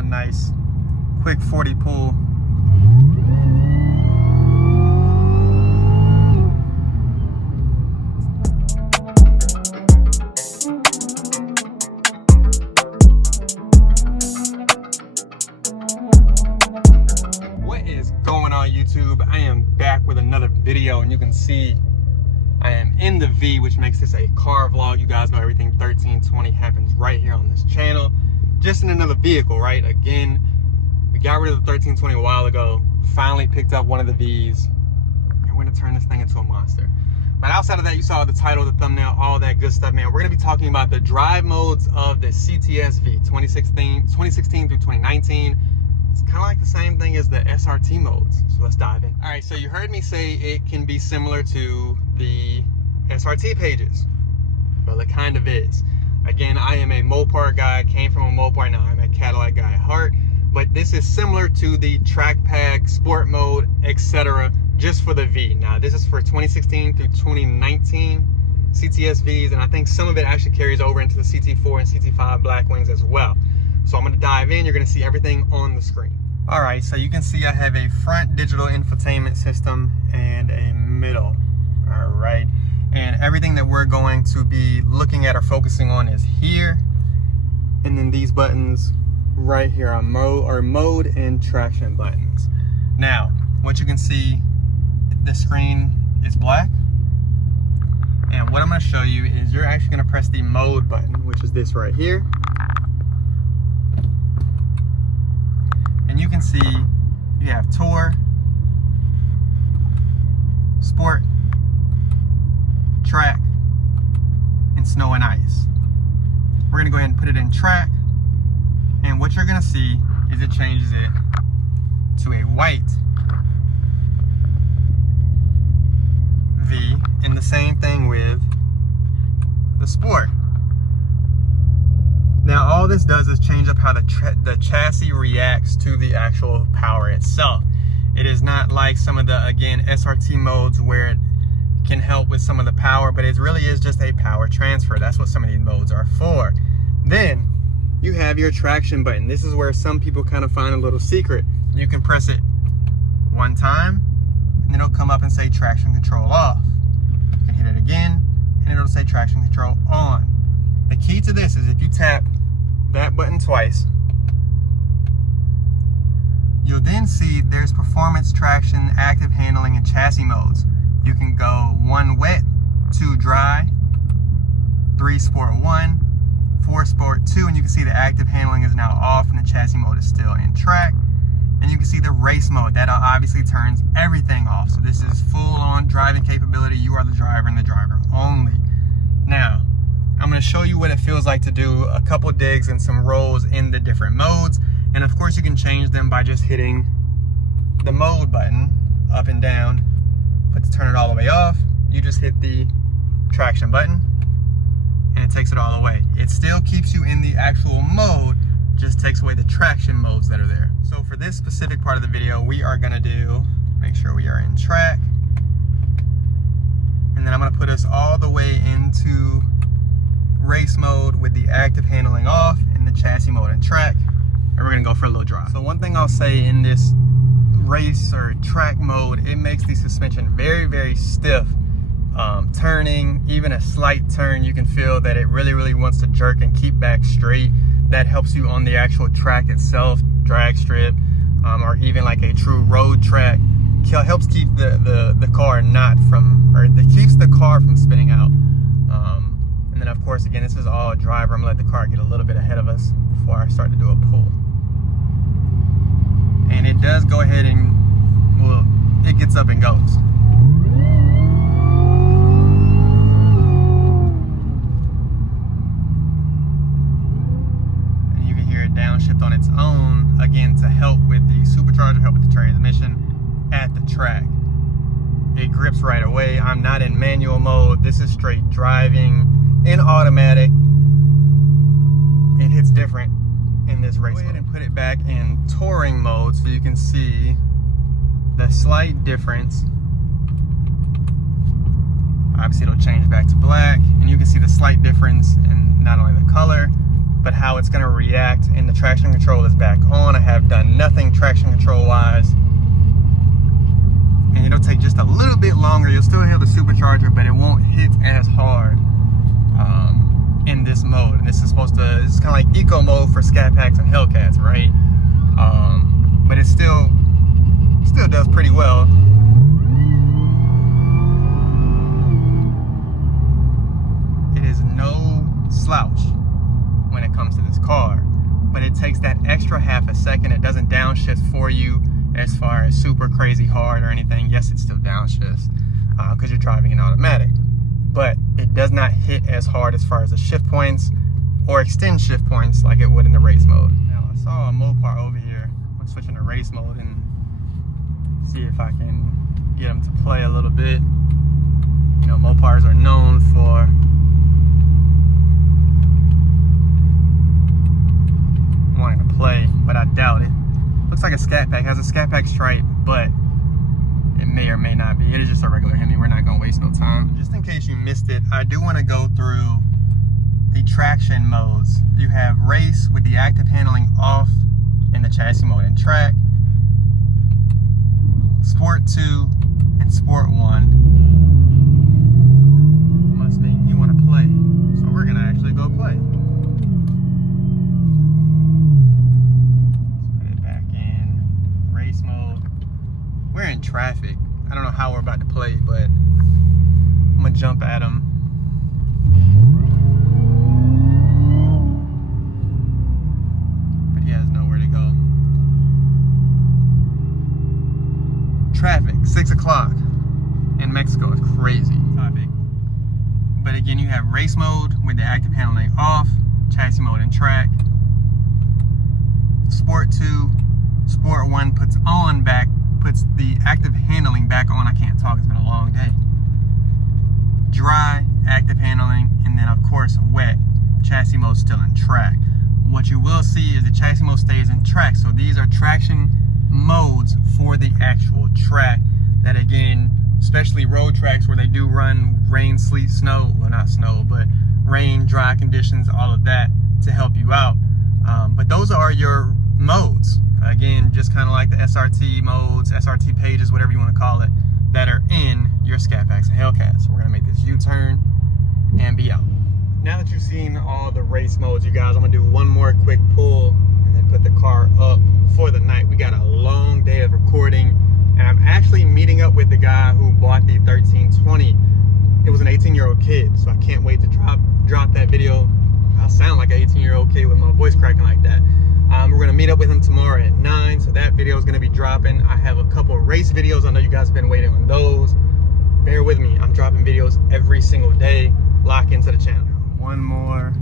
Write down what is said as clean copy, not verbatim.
a nice quick 40 pull. What is going on, YouTube? I am back with another video, and you can see I am in the V, which makes this a car vlog. You guys know everything 1320 happens right here on this channel, just in another vehicle, right? Again, we got rid of the 1320 a while ago, finally picked up one of the Vs, and we're gonna turn this thing into a monster. But outside of that, you saw the title, the thumbnail, all that good stuff, man. We're gonna be talking about the drive modes of the CTS-V 2016 through 2019. It's kind of like the same thing as the SRT modes. So let's dive in. All right, so you heard me say it can be similar to the SRT pages. Well, it kind of is. Again, I am a Mopar guy, came from a Mopar, now I'm a Cadillac guy at heart. But this is similar to the SCATPACK, Sport Mode, etc. just for the V. Now, this is for 2016 through 2019 CTS-Vs, and I think some of it actually carries over into the CT4 and CT5 Blackwings as well. So I'm gonna dive in, you're gonna see everything on the screen. All right, so you can see I have a front digital infotainment system and a middle, all right? And everything that we're going to be looking at or focusing on is here. And then these buttons right here are mode and traction buttons. Now, what you can see, the screen is black. And what I'm gonna show you is you're actually gonna press the mode button, which is this right here. And you can see you have Tour, Sport, Track, and Snow and Ice. We're gonna go ahead and put it in Track. And what you're gonna see is it changes it to a white V, and the same thing with the Sport. Now, all this does is change up how the chassis reacts to the actual power itself. It is not like some of the, again, SRT modes where it can help with some of the power, but it really is just a power transfer. That's what some of these modes are for. Then you have your traction button. This is where some people kind of find a little secret. You can press it one time, and then it'll come up and say traction control off. You can hit it again, and it'll say traction control on. The key to this is if you tap that button twice, you'll then see there's performance, traction, active handling, and chassis modes. You can go 1 wet, 2 dry, 3 sport 1, 4 sport 2, and you can see the active handling is now off and the chassis mode is still in track. And you can see the race mode, that obviously turns everything off. So this is full on driving capability. You are the driver and the driver only. Now, I'm gonna show you what it feels like to do a couple digs and some rolls in the different modes. And of course you can change them by just hitting the mode button up and down. But to turn it all the way off, you just hit the traction button and it takes it all away. It still keeps you in the actual mode, just takes away the traction modes that are there. So for this specific part of the video, we are gonna make sure we are in track. And then I'm gonna put us all the way into race mode with the active handling off and the chassis mode and track, and we're gonna go for a little drive. So one thing I'll say in this race or track mode, it makes the suspension very, very stiff. Turning, even a slight turn, you can feel that it really wants to jerk and keep back straight. That helps you on the actual track itself, drag strip, or even like a true road track. Helps keep the car keeps the car from spinning out. And then of course, again, this is all driver. I'm gonna let the car get a little bit ahead of us before I start to do a pull. And it does go ahead and, well, it gets up and goes. And you can hear it downshift on its own, again, to help with the supercharger, help with the transmission at the track. It grips right away. I'm not in manual mode. This is straight driving. In automatic, it hits different in this race mode. Go ahead and put it back in touring mode so you can see the slight difference. Obviously it'll change back to black, and you can see the slight difference in not only the color, but how it's going to react, and the traction control is back on. nothing traction control wise. And it'll take just a little bit longer. You'll still have the supercharger, but it won't hit as hard in this mode. And this is kind of like eco mode for SCATPACs and HELLCATs, right? But it still does pretty well. It is no slouch when it comes to this car, but it takes that extra half a second. It doesn't downshift for you as far as super crazy hard or anything. Yes, it still downshifts because you're driving in automatic, but it does not hit as hard as far as the shift points or extend shift points like it would in the race mode. Now I saw a Mopar over here. I'm switching to race mode and see if I can get them to play a little bit. You know, Mopars are known for wanting to play, but I doubt it. Looks like a SCATPAC, has a SCATPAC stripe, but it may or may not be. It is just a regular Hemi. We're not gonna waste no time. Just in case you missed it, I do want to go through the traction modes. You have race with the active handling off in the chassis mode and track, Sport 2 and Sport 1. Must make you want to play. So we're gonna actually go play. Mode. We're in traffic. I don't know how we're about to play, but I'm gonna jump at him. But he has nowhere to go. Traffic, 6 o'clock in Mexico is crazy. Topic. But again, you have race mode with the active handling off, chassis mode and track, Sport 2, Sport 1 puts the active handling back on. I can't talk, it's been a long day. Dry, active handling, and then of course wet, chassis mode still in track. What you will see is the chassis mode stays in track. So these are traction modes for the actual track that, again, especially road tracks where they do run rain, sleet, snow, well not snow, but rain, dry conditions, all of that to help you out. But those are your modes. Again, just kind of like the SRT modes, SRT pages, whatever you want to call it, that are in your SCATPACs and HELLCATs. So we're gonna make this U-turn and be out. Now that you've seen all the race modes, you guys, I'm gonna do one more quick pull and then put the car up for the night. We got a long day of recording, and I'm actually meeting up with the guy who bought the 1320. It was an 18-year-old kid, so I can't wait to drop that video. I sound like an 18-year-old kid with my voice cracking like that. We're gonna meet up with him tomorrow at 9, so that video is gonna be dropping. I have a couple of race videos. I know you guys have been waiting on those. Bear with me, I'm dropping videos every single day. Lock into the channel. One more